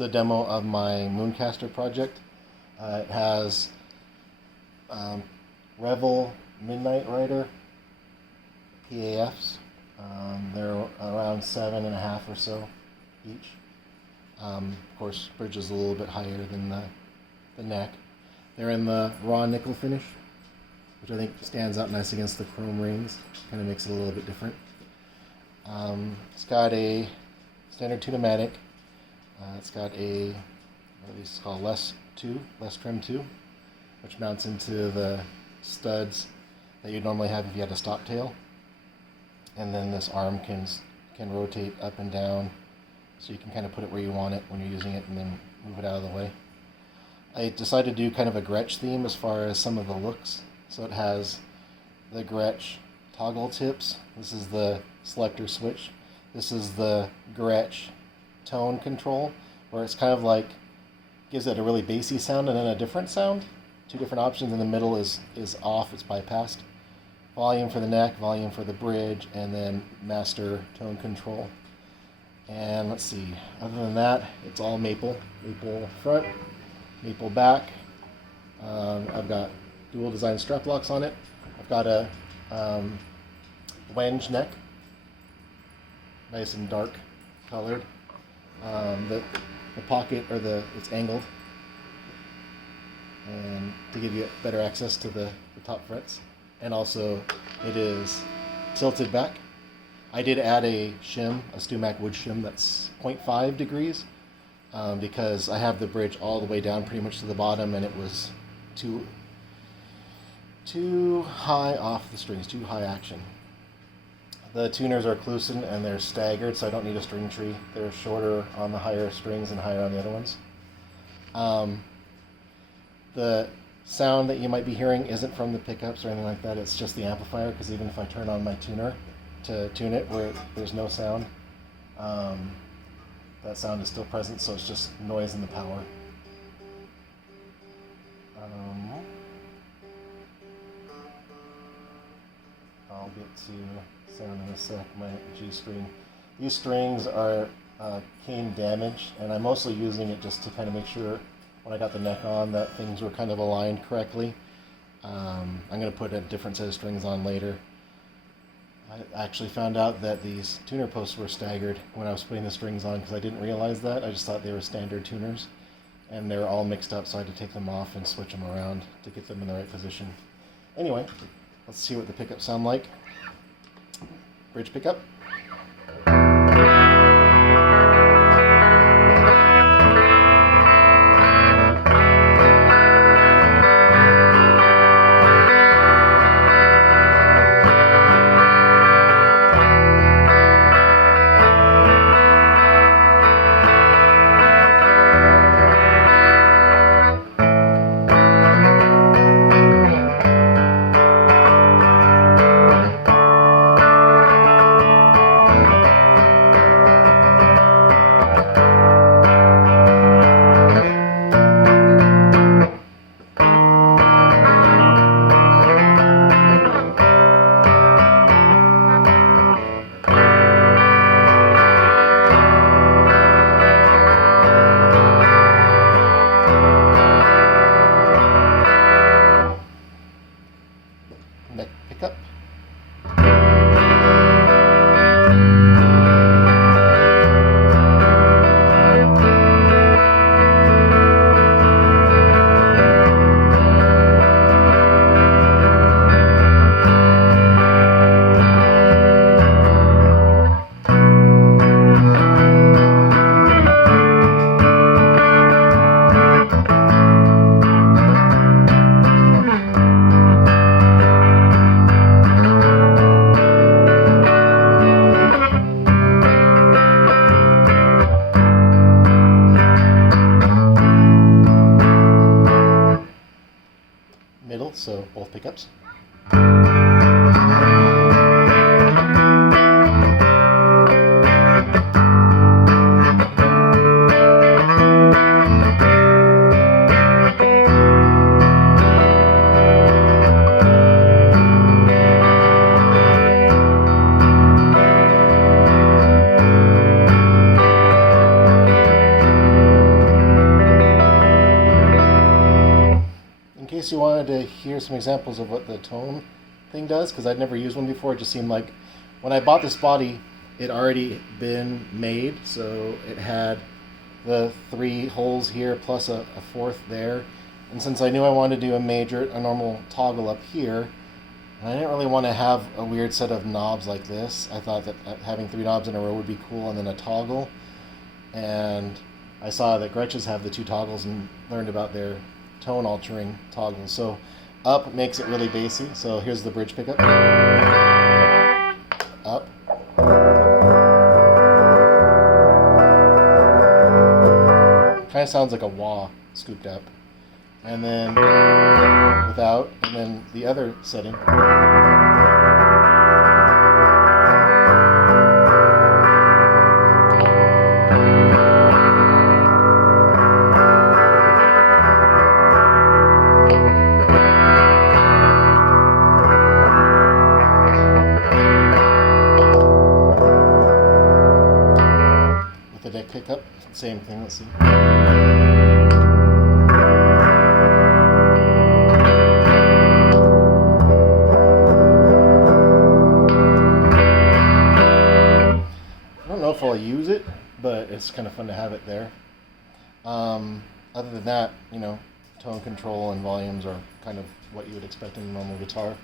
the demo of my Mooncaster project. It has Revel Midnight Rider PAFs. They're around 7.5 or so each. Of course, bridge is a little bit higher than the neck. They're in the raw nickel finish, which I think stands out nice against the chrome rings. Kind of makes it a little bit different. It's got a standard tune-o-matic. It's got a, what these called less trim 2, which mounts into the studs that you'd normally have if you had a stop tail. And then this arm can rotate up and down, so you can kind of put it where you want it when you're using it and then move it out of the way. I decided to do kind of a Gretsch theme as far as some of the looks. So it has the Gretsch toggle tips. This is the selector switch. This is the Gretsch tone control, where it's kind of like gives it a really bassy sound and then a different sound. Two different options. In the middle is off, it's bypassed. Volume for the neck, volume for the bridge, and then master tone control. And let's see, other than that, it's all maple. Maple front, maple back. I've got dual design strap locks on it. I've got a wenge neck, nice and dark colored. The pocket, or it's angled, and to give you better access to the top frets. And also, it is tilted back. I did add a shim, a StewMac wood shim that's 0.5 degrees, because I have the bridge all the way down pretty much to the bottom, and it was too high off the strings, too high action. The tuners are Clusen and they're staggered, so I don't need a string tree. They're shorter on the higher strings and higher on the other ones. The sound that you might be hearing isn't from the pickups or anything like that. It's just the amplifier, because even if I turn on my tuner to tune it where there's no sound, that sound is still present, so it's just noise in the power. I'll get to sound in a sec. My G string. These strings are cane damaged, and I'm mostly using it just to kind of make sure when I got the neck on that things were kind of aligned correctly. I'm going to put a different set of strings on later. I actually found out that these tuner posts were staggered when I was putting the strings on, because I didn't realize that. I just thought they were standard tuners, and they were all mixed up, so I had to take them off and switch them around to get them in the right position. Anyway, let's see what the pickups sound like. Bridge pickup. Neck pickup. Middle, so both pickups. case you wanted to hear some examples of what the tone thing does, because I'd never used one before. It just seemed like when I bought this body, it already been made, so it had the 3 holes here plus a 4th there. And since I knew I wanted to do a normal toggle up here, and I didn't really want to have a weird set of knobs like this, I thought that having 3 knobs in a row would be cool, and then a toggle. And I saw that Gretches have the 2 toggles and learned about their tone altering toggles. So up makes it really bassy. So here's the bridge pickup. Up. Kind of sounds like a wah scooped up. And then without, and then the other setting. With the neck pickup, same thing, let's see. If I'll use it, but it's kind of fun to have it there. Other than that, you know, tone control and volumes are kind of what you would expect in a normal guitar.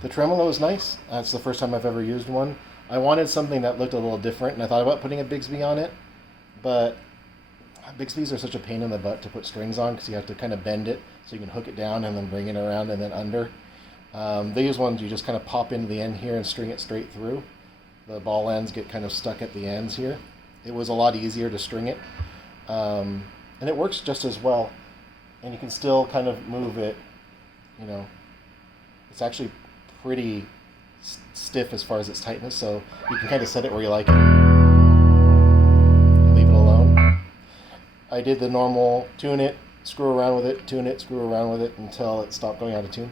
The tremolo is nice. That's the first time I've ever used one. I wanted something that looked a little different, and I thought about putting a Bigsby on it, but Bigsby's are such a pain in the butt to put strings on because you have to kind of bend it so you can hook it down and then bring it around and then under. These ones you just kind of pop into the end here and string it straight through. The ball ends get kind of stuck at the ends here. It was a lot easier to string it, and it works just as well. And you can still kind of move it, you know. It's actually pretty stiff as far as its tightness, so you can kind of set it where you like it. Leave it alone. I did the normal tune it, screw around with it, tune it, screw around with it until it stopped going out of tune.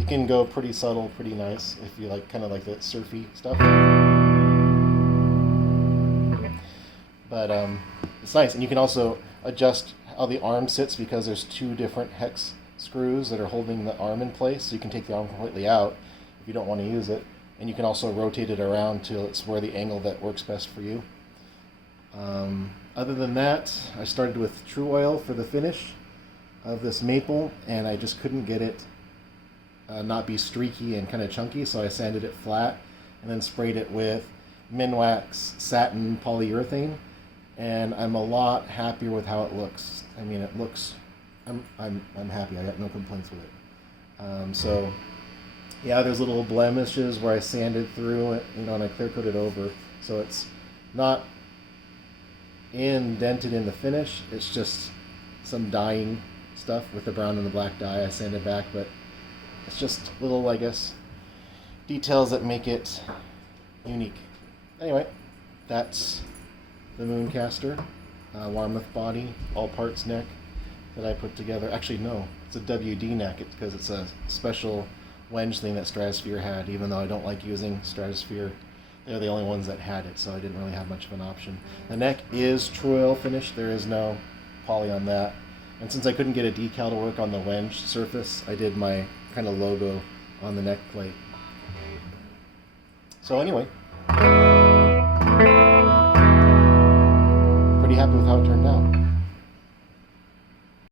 It can go pretty subtle, pretty nice if you like kind of like the surfy stuff. But it's nice, and you can also adjust how the arm sits because there's 2 different hex screws that are holding the arm in place, so you can take the arm completely out if you don't want to use it. And you can also rotate it around till it's where the angle that works best for you. Other than that, I started with True Oil for the finish of this maple, and I just couldn't get it not be streaky and kind of chunky, so I sanded it flat and then sprayed it with Minwax Satin Polyurethane, and I'm a lot happier with how it looks. I mean, it looks, I'm happy. I got no complaints with it. So. Yeah, there's little blemishes where I sanded through it, you know, and I clear coated over, so it's not indented in the finish. It's just some dyeing stuff with the brown and the black dye I sanded back, but it's just little, I guess, details that make it unique. Anyway, that's the Mooncaster Warmoth body, all parts neck that I put together. Actually, no, it's a WD neck because it's a special wenge thing that Stratosphere had, even though I don't like using Stratosphere. They're the only ones that had it, so I didn't really have much of an option. The neck is True Oil finish. There is no poly on that. And since I couldn't get a decal to work on the wenge surface, I did my kind of logo on the neck plate. So anyway, pretty happy with how it turned out.